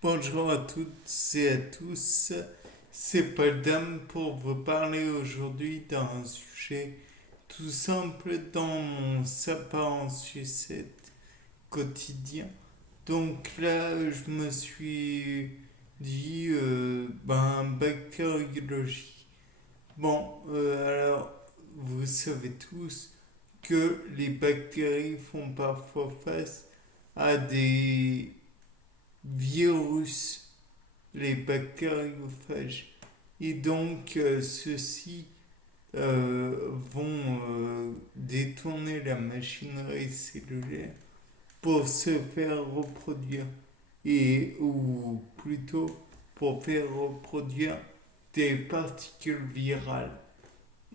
Bonjour à toutes et à tous, c'est Paul Dame pour vous parler aujourd'hui d'un sujet tout simple dans mon sapin en sucette quotidien. Donc là, je me suis dit, bactériologie. Alors, vous savez tous que les bactéries font parfois face à des virus, les bactériophages. Et donc, ceux-ci vont détourner la machinerie cellulaire pour se faire reproduire, ou plutôt pour faire reproduire des particules virales,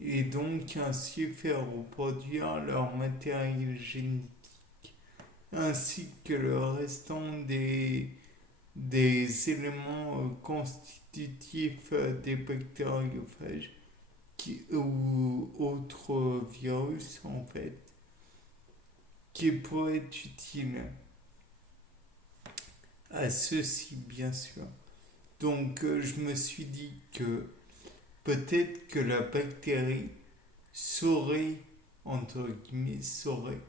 et donc ainsi faire reproduire leur matériel génétique, ainsi que le restant des éléments constitutifs des bactériophages ou autres virus en fait qui pourraient être utiles à ceux-ci bien sûr. Donc je me suis dit que peut-être que la bactérie saurait, entre guillemets, saurait,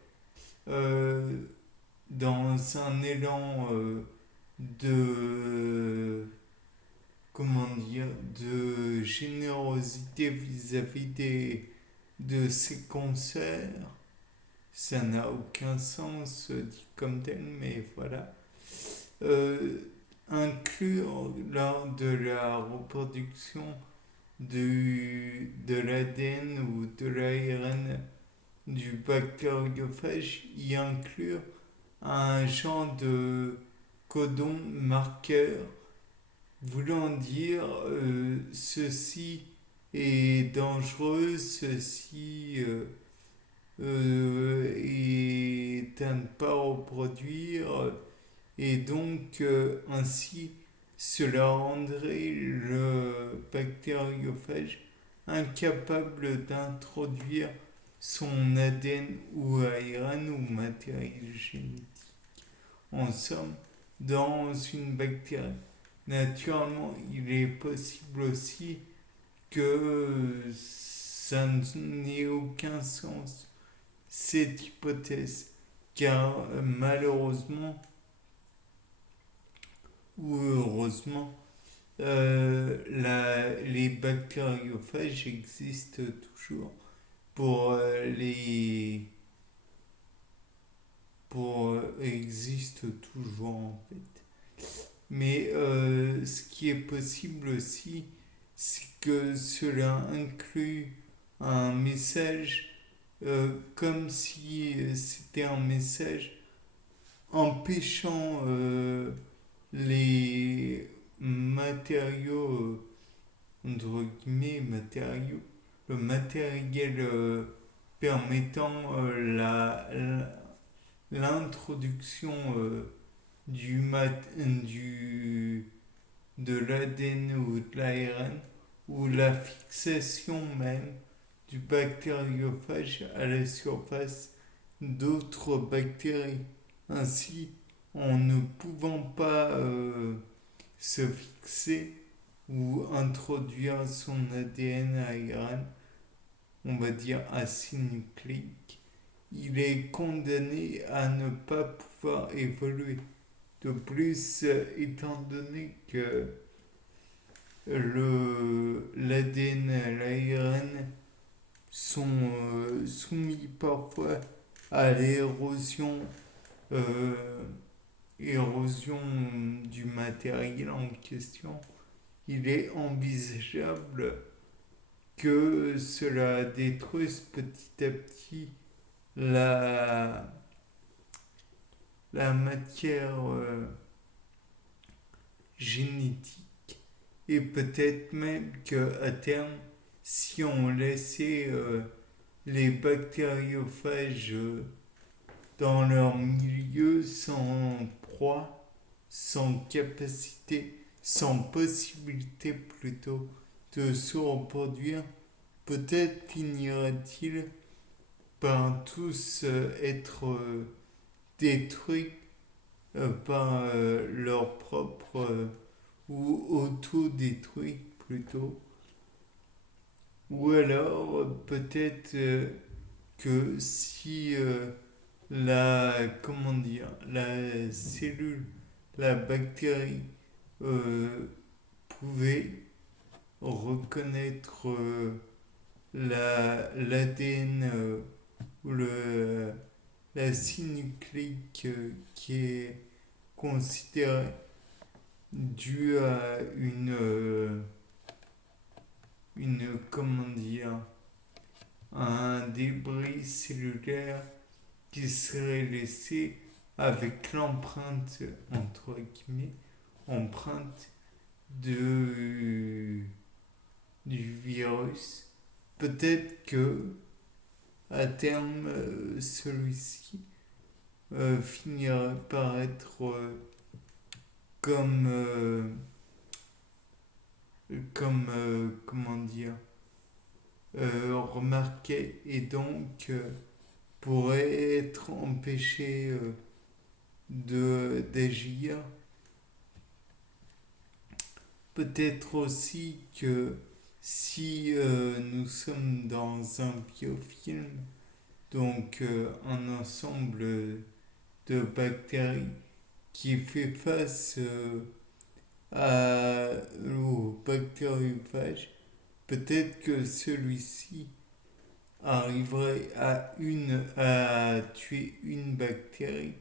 euh, dans un élan de comment dire, de générosité vis-à-vis de ses concerts. Ça n'a aucun sens dit comme tel, mais voilà. Euh, Inclure lors de la reproduction de l'ADN ou de l'ARN du bactériophage, y inclure un genre de codon marqueur voulant dire ceci est dangereux, ceci est à ne pas reproduire, et donc ainsi cela rendrait le bactériophage incapable d'introduire son ADN ou ARN ou matériel génétique. En somme, dans une bactérie. Naturellement, il est possible aussi que ça n'ait aucun sens, cette hypothèse, car malheureusement ou heureusement, les bactériophages existent toujours pour existent toujours en fait. Mais ce qui est possible aussi, c'est que cela inclut un message comme si c'était un message empêchant les matériaux, entre guillemets, matériaux, le matériel permettant l'introduction du, de l'ADN ou de l'ARN, ou la fixation même du bactériophage à la surface d'autres bactéries. Ainsi, en ne pouvant pas se fixer ou introduire son ADN ARN, on va dire acide nucléique, il est condamné à ne pas pouvoir évoluer. De plus, étant donné que l'ADN et l'ARN sont soumis parfois à l'érosion euh, érosion du matériel en question, il est envisageable que cela détruise petit à petit la, la matière génétique, et peut-être même qu'à terme, si on laissait les bactériophages dans leur milieu sans proie, sans capacité, sans possibilité plutôt de se reproduire, peut-être finirait-il par tous être détruits par leur propre ou auto-détruit plutôt. Ou alors peut-être que si comment dire, la cellule, la bactérie pouvait reconnaître l'ADN ou l'acide nucléique qui est considéré dû à comment dire, un débris cellulaire qui serait laissé avec l'empreinte, entre guillemets, empreinte de, du virus. Peut-être que à terme, celui-ci finirait par être comme, comment dire, remarqué et donc pourrait être empêché d'agir. Peut-être aussi que si nous sommes dans un biofilm, donc un ensemble de bactéries qui fait face aux bactériophages, peut-être que celui-ci arriverait à tuer une bactérie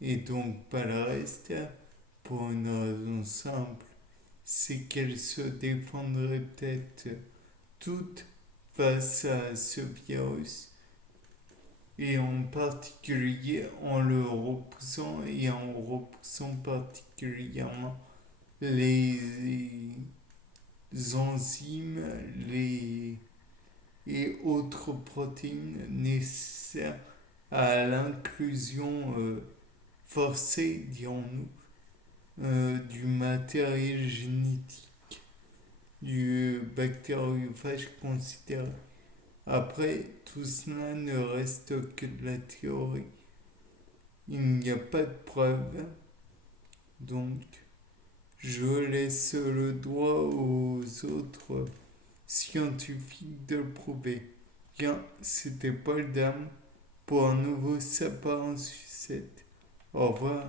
et donc pas le reste pour une raison simple, c'est qu'elle se défendrait peut-être toute face à ce virus et en particulier en le repoussant et en repoussant particulièrement les enzymes et autres protéines nécessaires à l'inclusion forcée, dirons-nous, du matériel génétique du bactériophage considéré. Après, tout cela ne reste que de la théorie. Il n'y a pas de preuve, donc je laisse le droit aux autres scientifiques de le prouver. Bien, c'était Paul Dame pour un nouveau sapin en sucette. Au revoir.